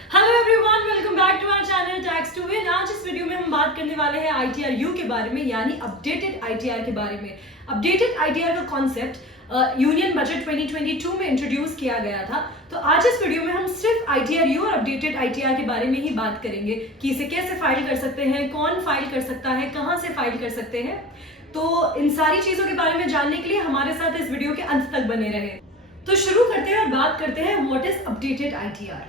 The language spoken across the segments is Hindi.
Hello everyone, welcome back to our channel tax to win. आज इस वीडियो में हम बात करने वाले हैं आईटीआर-यू के बारे में, यानी अपडेटेड आईटीआर के बारे में। अपडेटेड आईटीआर का कॉन्सेप्ट यूनियन बजट 2022 में इंट्रोड्यूस किया गया था। तो आज इस वीडियो में हम सिर्फ आईटीआर-यू और अपडेटेड आईटीआर के बारे में ही बात करेंगे कि इसे कैसे फाइल कर सकते हैं, कौन फाइल कर सकता है, कहां से फाइल कर सकते हैं। तो इन सारी चीजों के बारे में जानने के लिए हमारे साथ इस वीडियो के अंत तक बने रहे। तो शुरू करते हैं और बात करते हैं व्हाट इज अपडेटेड आईटीआर।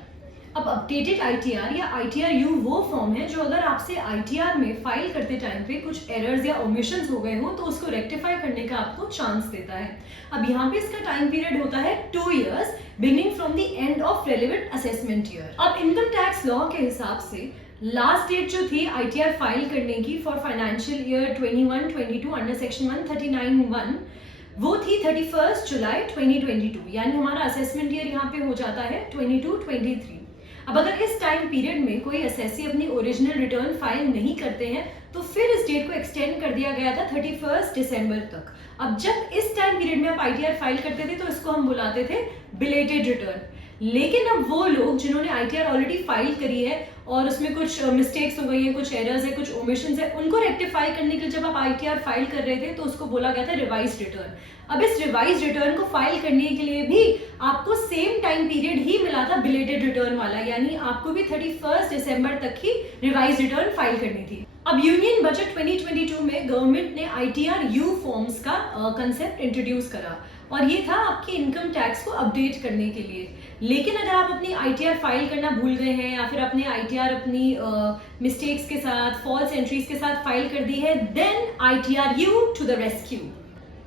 अब अपडेटेड आईटीआर या आईटीआर-यू वो फॉर्म है जो अगर आपसे आईटीआर में फाइल करते टाइम पे कुछ एरर्स या ओमिशंस हो गए हो तो उसको रेक्टिफाई करने का आपको चांस देता है। अब यहाँ पे इसका टाइम पीरियड होता है 2 years beginning from the end of relevant assessment year. अब इनकम टैक्स लॉ के हिसाब से लास्ट डेट जो थी आईटीआर फाइल करने की for financial year 21-22 under section 139(1) वो थी 31 जुलाई 2022, यानी हमारा असेसमेंट ईयर यहाँ पे हो जाता है 22-23। अब अगर इस टाइम पीरियड में कोई असेसी अपनी ओरिजिनल रिटर्न फाइल नहीं करते हैं तो फिर इस डेट को एक्सटेंड कर दिया गया था 31 दिसंबर तक। अब जब इस टाइम पीरियड में आप आईटीआर फाइल करते थे तो इसको हम बुलाते थे बिलेटेड रिटर्न। लेकिन अब वो लोग जिन्होंने आईटीआर ऑलरेडी फाइल करी है और उसमें कुछ मिस्टेक्स हो गई है, कुछ एरर्स है, कुछ ओमिशंस है, उनको रेक्टिफाई करने के लिए जब आप आईटीआर फाइल कर रहे थे तो उसको बोला गया था रिवाइज्ड रिटर्न। अब इस रिवाइज्ड रिटर्न को फाइल करने के लिए भी आपको सेम टाइम पीरियड ही मिला था बिलेटेड रिटर्न वाला, यानी आपको भी 31 दिसंबर तक ही रिवाइज्ड रिटर्न फाइल करनी थी। अब यूनियन बजट 2022 में गवर्नमेंट ने आईटीआर-यू फॉर्म्स का कंसेप्ट इंट्रोड्यूस करा और ये था आपकी इनकम टैक्स को अपडेट करने के लिए। लेकिन अगर आप अपनी आईटीआर फाइल करना भूल गए हैं या फिर अपने आईटीआर अपनी मिस्टेक्स के साथ, फॉल्स एंट्रीज के साथ फाइल कर दी है, then ITR U to the rescue.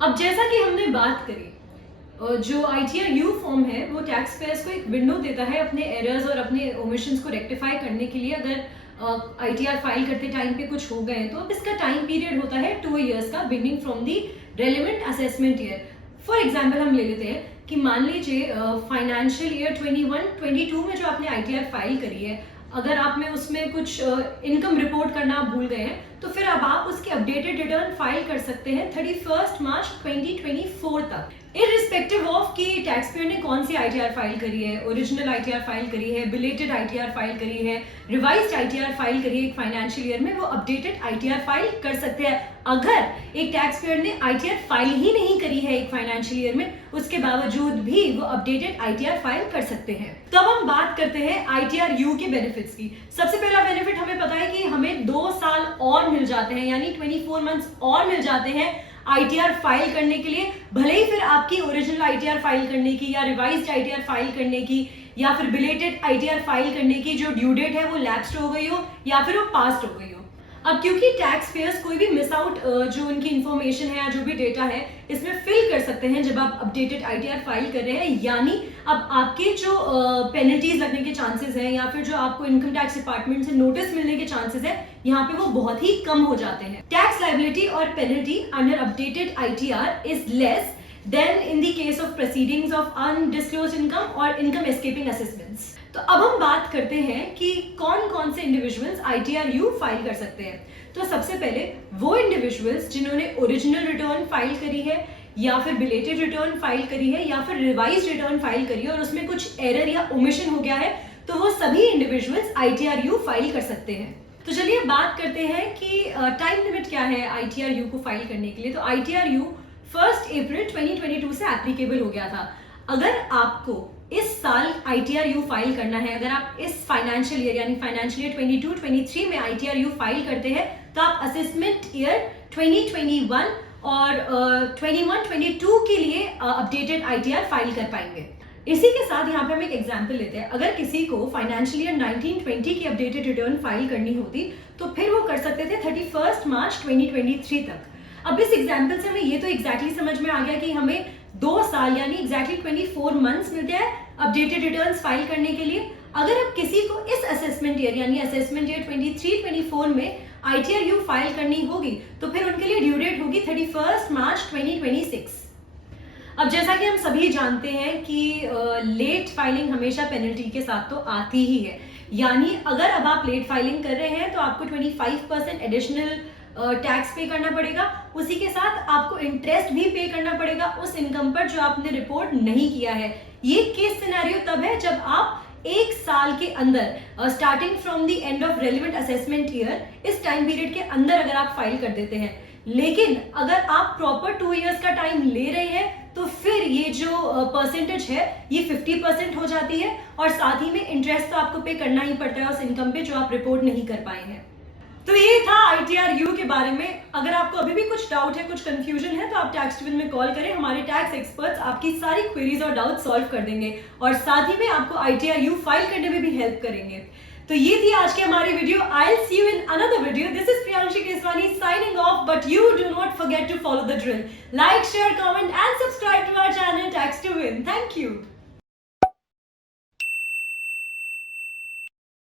अब जैसा कि हमने बात करी, जो आईटीआर-यू फॉर्म है वो टैक्स पेयर्स को एक विंडो देता है अपने एरर्स और अपने ओमिशंस को रेक्टिफाई करने के लिए अगर आईटीआर फाइल करते टाइम पे कुछ हो गए। तो अब इसका टाइम पीरियड होता है 2 years का beginning from the relevant assessment year. For example हम ले लेते हैं कि मान लीजिए फाइनेंशियल ईयर 21-22 में जो आपने आईटीआर फाइल करी है, अगर आप में उसमें कुछ इनकम रिपोर्ट करना भूल गए हैं तो फिर अब आप उसकी अपडेटेड रिटर्न फाइल कर सकते हैं 31 मार्च 2024 तक, इररिस्पेक्टिव ऑफ कि टैक्स पेयर ने कौन सी आईटीआर फाइल करी है, ओरिजिनल आईटीआर फाइल करी है, बिलेटेड आईटीआर फाइल करी है, रिवाइज्ड आईटीआर फाइल करी है। एक फाइनेंशियल ईयर में वो अपडेटेड आईटीआर फाइल कर सकते हैं। अगर एक टैक्स पेयर ने आईटीआर फाइल ही नहीं करी है एक फाइनेंशियल ईयर में, उसके बावजूद भी वो अपडेटेड आईटीआर फाइल कर सकते हैं। तो अब हम बात करते हैं आईटीआर-यू के बेनिफिट्स की। सबसे पहला बेनिफिट हमें पता है कि हमें 2 साल और मिल जाते हैं, यानी 24 मंथ्स और मिल जाते हैं आईटीआर फाइल करने के लिए। भले ही फिर आपकी ओरिजिनल आईटीआर फाइल करने की या रिवाइज्ड आईटीआर फाइल करने की या फिर बिलेटेड आईटीआर फाइल करने की जो ड्यू डेट है वो लैप्स्ड हो गई हो या फिर वो पास्ट हो गई हो। अब क्योंकि टैक्स पेयर्स कोई भी मिस आउट जो उनकी इंफॉर्मेशन है या जो भी डेटा है इसमें फिल कर सकते हैं जब आप अपडेटेड आईटीआर फाइल कर रहे हैं, यानी अब आपके जो पेनल्टीज लगने के चांसेस हैं या फिर जो आपको इनकम टैक्स डिपार्टमेंट से नोटिस मिलने के चांसेस है यहाँ पे वो बहुत ही कम हो जाते हैं। टैक्स लायबिलिटी और penalty under updated ITR is less then in the case of proceedings of undisclosed income और इनकम एस्केपिंग असेसमेंट्स। तो अब हम बात करते हैं कि कौन कौन से इंडिविजुअल्स आईटीआर-यू फाइल कर सकते हैं। तो सबसे पहले वो इंडिविजुअल्स जिन्होंने ओरिजिनल रिटर्न फाइल करी है या फिर बिलेटेड रिटर्न फाइल करी है या फिर रिवाइज्ड रिटर्न फाइल करी है और उसमें कुछ एरर या ओमिशन हो गया है, तो वो सभी इंडिविजुअल्स आईटीआर-यू फाइल कर सकते हैं। तो चलिए बात करते हैं कि टाइम लिमिट क्या है आईटीआर-यू को फाइल करने के लिए। तो आईटीआर-यू 1 अप्रैल 2022 से एप्लीकेबल हो गया था। अगर आपको इस साल आईटीआर-यू फाइल करना है, अगर आप इस फाइनेंशियल ईयर यानी फाइनेंशियल ईयर 22-23 में आईटीआर-यू फाइल करते हैं तो आप असेसमेंट ईयर 2021 और 21-22 के लिए अपडेटेड आईटीआर फाइल कर पाएंगे। इसी के साथ यहाँ पे हम एक एग्जांपल लेते हैं। अगर किसी को फाइनेंशियल ईयर 19-20 की अपडेटेड रिटर्न फाइल करनी होती तो फिर वो कर सकते थे 31 मार्च 2023 तक। अब इस एग्जांपल से हमें ये तो एग्जैक्टली समझ में आ गया कि हमें 2 साल यानी एग्जैक्टली 24 मंथ्स मिलते हैं अपडेटेड रिटर्न्स फाइल करने के लिए। अगर अब किसी को इस असेसमेंट ईयर यानी असेसमेंट ईयर 23-24 में आईटीआर-यू फाइल करनी होगी तो फिर उनके लिए ड्यू डेट होगी 31 मार्च 2026। अब जैसा कि हम सभी जानते हैं कि लेट फाइलिंग हमेशा पेनल्टी के साथ तो आती ही है, यानी अगर अब आप लेट फाइलिंग कर रहे हैं तो आपको 25% एडिशनल टैक्स पे करना पड़ेगा। उसी के साथ आपको इंटरेस्ट भी पे करना पड़ेगा उस इनकम पर जो आपने रिपोर्ट नहीं किया है। ये केस सिनेरियो तब है जब आप 1 साल के अंदर starting from the end of relevant assessment year, इस टाइम पीरियड के अंदर अगर आप फाइल कर देते हैं, लेकिन अगर आप प्रॉपर 2 इयर्स का टाइम ले रहे हैं तो फिर ये जो परसेंटेज है ये 50% हो जाती है, और साथ ही में इंटरेस्ट तो आपको पे करना ही पड़ता है उस इनकम पे जो आप रिपोर्ट नहीं कर पाए हैं। तो ये था ITR-U के बारे में। अगर आपको अभी भी कुछ डाउट है, कुछ कंफ्यूजन है, तो आप टैक्स ट्यूबिन में कॉल करें, हमारे टैक्स एक्सपर्ट्स आपकी सारी क्वेरीज और डाउट सॉल्व कर देंगे, और साथ ही में आपको ITR-U फाइल करने में भी हेल्प करेंगे। तो ये थी आज की हमारी video. I will see you in another video. This is Priyanshi Keswani signing off, but you do not forget to follow the drill. Like, share, comment and subscribe to our channel tax to win. Thank you.